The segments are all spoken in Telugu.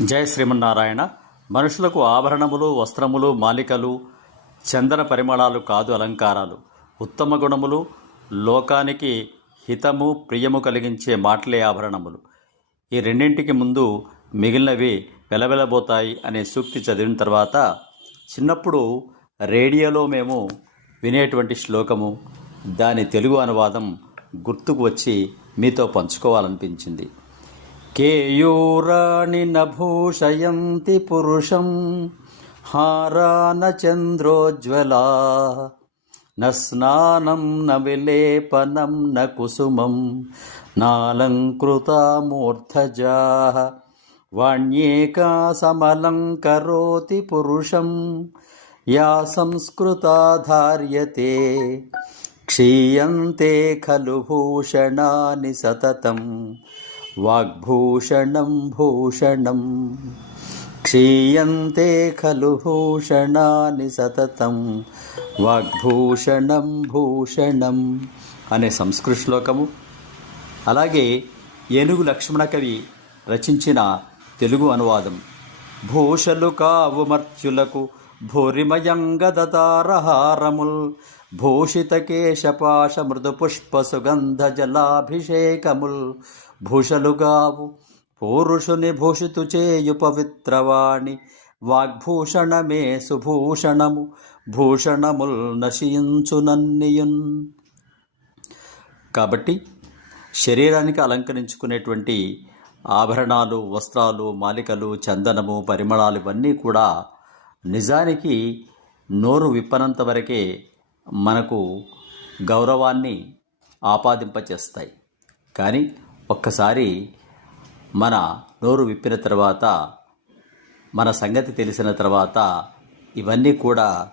జయ శ్రీమన్నారాయణ. మనుషులకు ఆభరణములు, వస్త్రములు, మాలికలు, చందన పరిమళాలు కాదు అలంకారాలు. ఉత్తమ గుణములు, లోకానికి హితము ప్రియము కలిగించే మాటలే ఆభరణములు. ఈ రెండింటికి ముందు మిగిలినవి వెలవెలబోతాయి అనే సూక్తి చదివిన తర్వాత చిన్నప్పుడు రేడియోలో మేము వినేటువంటి శ్లోకము, దాని తెలుగు అనువాదం గుర్తుకు వచ్చి మీతో పంచుకోవాలనిపించింది. కేయూరాణి నభూషయంతి పురుషం హారాన చంద్రోజ్వలా న స్నానం న విలేపనం న కుసుమం నాలంకృతా మూర్ధజా వాణ్యేకా సమలంకరోతి పురుషం యా సంస్కృతా ధార్యతే క్షీయంతే ఖలు భూషణాని సతతం వాగ్భూషణం భూషణం క్షీయంతే ఖలు భూషణాని సతతం వాగ్భూషణం భూషణం అనే సంస్కృత శ్లోకము. అలాగే ఏనుగు లక్ష్మణ కవి రచించిన తెలుగు అనువాదం. భూషలు కావు మర్త్యులకు భూరిమయంగదతారహారముల్ భూషిత కేశపాశ మృదు పుష్ప సుగంధ జలాభిషేకముల్ భూషలుగావు పూరుషుని భూషితు చేయు పవిత్రవాణి వాగ్భూషణమే సుభూషణము భూషణముల్ నశించునన్నియున్. కాబట్టి శరీరానికి అలంకరించుకునేటువంటి ఆభరణాలు, వస్త్రాలు, మాలికలు, చందనము, పరిమళాలు ఇవన్నీ కూడా నిజానికి నోరు విప్పనంత వరకే మనకు గౌరవాన్ని ఆపాదింపచేస్తాయి. కానీ ఒక్కసారి మన నోరు విప్పిన తర్వాత, మన సంగతి తెలిసిన తర్వాత ఇవన్నీ కూడా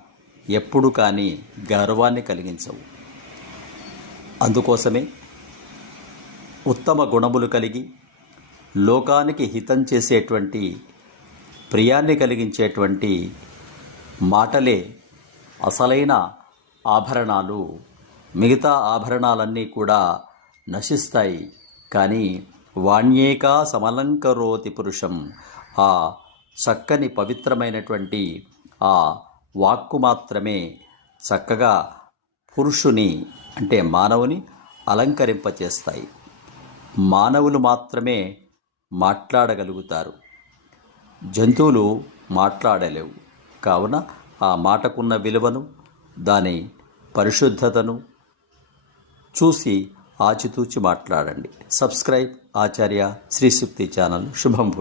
ఎప్పుడు కానీ గౌరవాన్ని కలిగించవు. అందుకోసమే ఉత్తమ గుణములు కలిగి లోకానికి హితం చేసేటువంటి, ప్రియాన్ని కలిగించేటువంటి మాటలే అసలైన ఆభరణాలు. మిగతా ఆభరణాలన్నీ కూడా నశిస్తాయి. కానీ వాణ్యేకా సమలంకరోతి పురుషం, ఆ చక్కని పవిత్రమైనటువంటి ఆ వాక్కు మాత్రమే చక్కగా పురుషుని అంటే మానవుని అలంకరింపచేస్తాయి. మానవులు మాత్రమే మాట్లాడగలుగుతారు, జంతువులు మాట్లాడలేవు. కావున ఆ మాటకున్న విలువను, దాని పరిశుద్ధతను చూసి ఆచితూచి మాట్లాడండి. సబ్స్క్రైబ్ ఆచార్య శ్రీ సూక్తి ఛానల్. శుభం భూయాత్.